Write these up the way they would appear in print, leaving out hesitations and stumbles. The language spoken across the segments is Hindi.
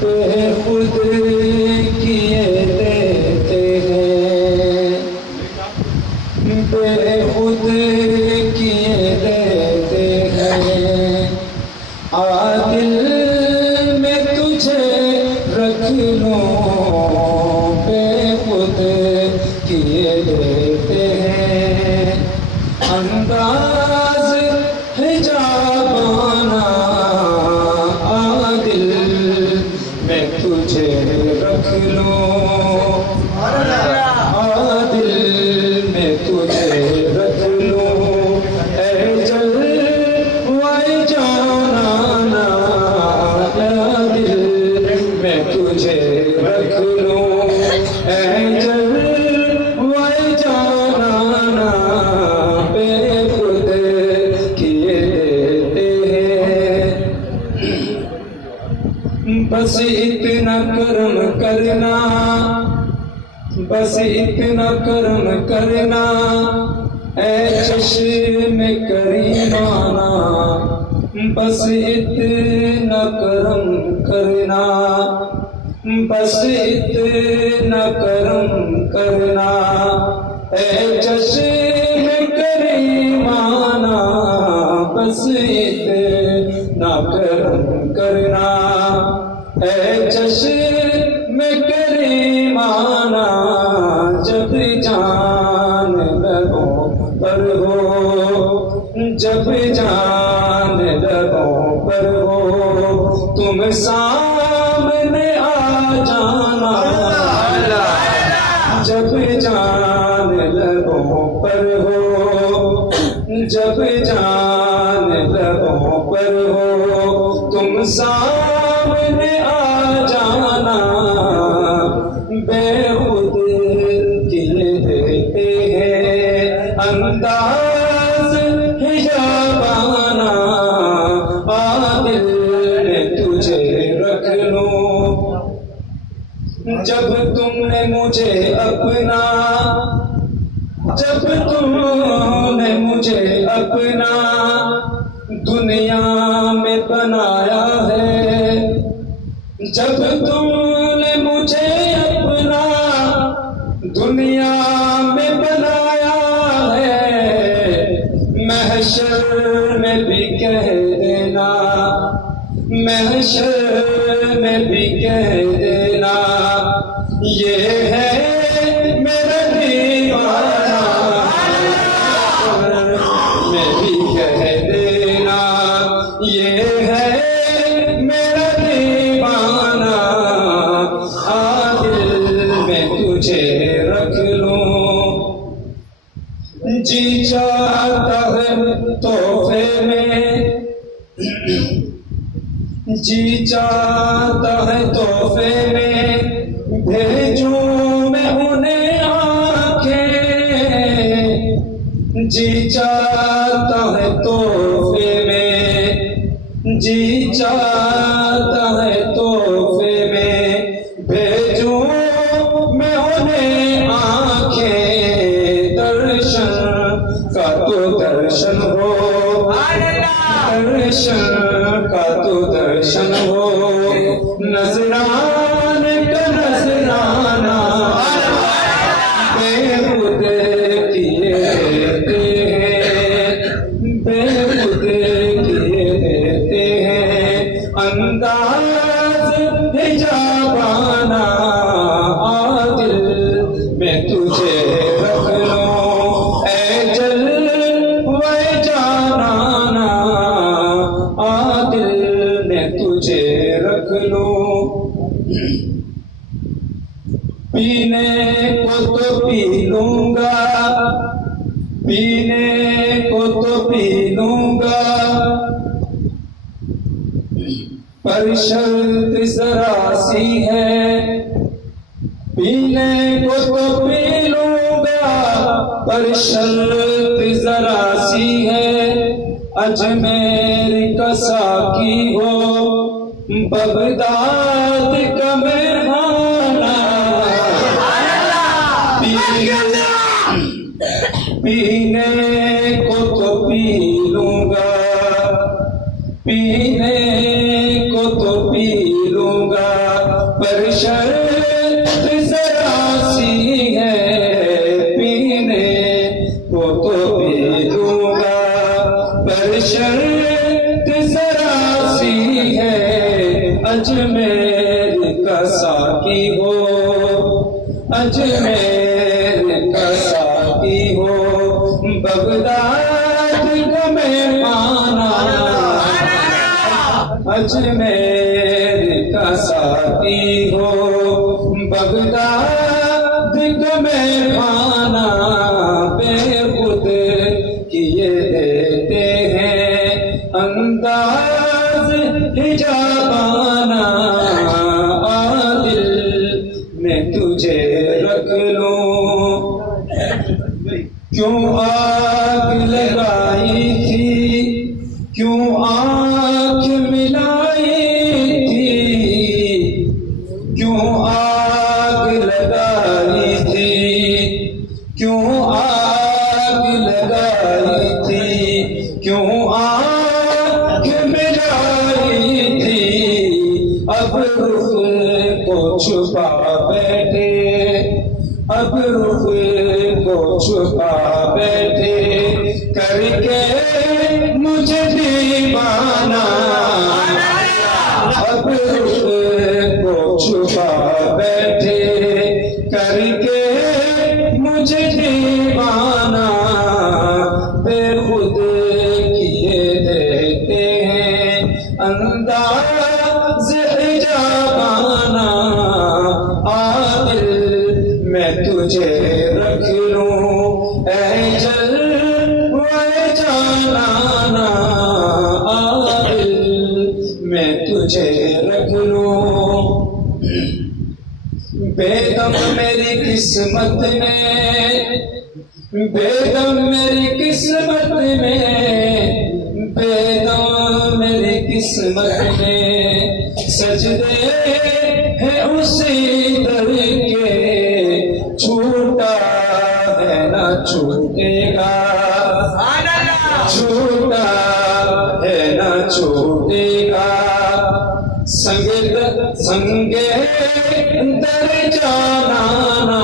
बेखुद किए देते हैं, बेखुद किए देते हैं। आदिल में तुझे रख लूं, बेखुद किए देते हैं। अंदाज हिजाबाना आदिल में तुझे रख लूं, आदिल में तुझे रख लूं। ऐ जलवाए जाना आदिल में तुझे रख लूं। ऐ जलवाए जाना बेखुद किए देते हैं। बस इतना कर्म करना, बस इतना कर्म करना, ऐ चश्मे करीमाना। बस इतना कर्म करना, बस इतना कर्म करना, ऐ चश्मे करीमाना। बस इतना कर्म करना, ऐ चश्मे करीमाना। जब जान लबों पर हो, जब जान लबों पर हो, तुम सामने आ जाना। जब जान लबों पर हो, जब जान लबों पर हो, तुम सामने आ जाना। बेखुद किए देते हैं, अंदाज हिजाबाना आदिल में तुझे रख लूं। जब तुमने मुझे अपना, जब तुमने मुझे अपना दुनिया में बनाया है, जब तुमने मुझे अपना दुनिया में बनाया है, महशर में भी कह देना, महशर में भी कह देना, ये है मेरा दीवाना। मैं भी कह देना, ये है मेरा दीवाना। आदिल में तुझे रख लूं। जी चाहता है तोहफे में, जी चाहता है तोहफे में भेजूं मैं उन्हें आंखें। जी चाहता है तोहफे में, जी चाहता है तोहफे में भेजूं मैं उन्हें आंखें। दर्शन का तो दर्शन हो, दर्शन का तो दर्शन हो, नजराने का नजराना। बेखुद किए देते हैं, बेखुद किए देते हैं, अंदाज हिजाबाना आदिल में तुझे रख लूं। ऐ जलवाए जाना आदिल में तुझे रख लूं। पीने को तो पी लूंगा, पीने को तो पी लूंगा, पर शर्त जरा सी है। पीने को तो पी लूंगा, पर शर्त जरा सी है। अजमेर का साकी हो, बगदाद का मेहमाना। पीने को तो पी लूंगा, पीने को तो पी लूंगा, दूंगा, पर शर्त जरा सी है, पीने को तो पी दूंगा, पर शर्त जरा सी है, अजमेर का साकी हो, अजमेर का साकी हो, बगदाद का मेहमाना, अजमेर का साकी हो, बगदाद का मेहमाना, बेखुद किए देते हैं अंदाज हिजाबाना, आदिल में तुझे रख लूं, क्यों आग लगाई थी, क्यों आँख मिलाई थी, क्यों आग लगाई थी, क्यों आग लगाई थी, क्यों आँख मिलाई थी, अब रुख को छुपा बैठे, अब रुख को छुपा बैठे, करके मुझे दीवाना, अब रुख को छुपा बैठे, करके मुझे दीवाना, बेखुद किए देते हैं अंदाज हिजाबाना, आदिल मैं तुझे रख लूं, ऐ जलवे जानाना, आदिल मैं तुझे रख लूं, बेगम मेरी किस्मत में, बेगम मेरी किस्मत में, बेगम मेरी किस्मत में, सजदे है उसी दर के, छूटा है ना छूटेगा, छूटा है ना छूटेगा, संगे दर जाना,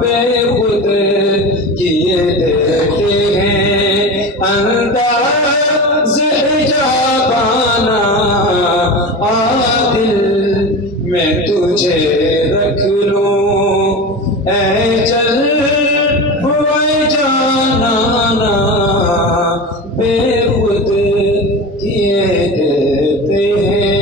बेखुद किए देते हैं अंदाज हिजाबाना, आदिल मैं तुझे रख लूं, ऐ जलवे जानाना, बेखुद किए देते हैं।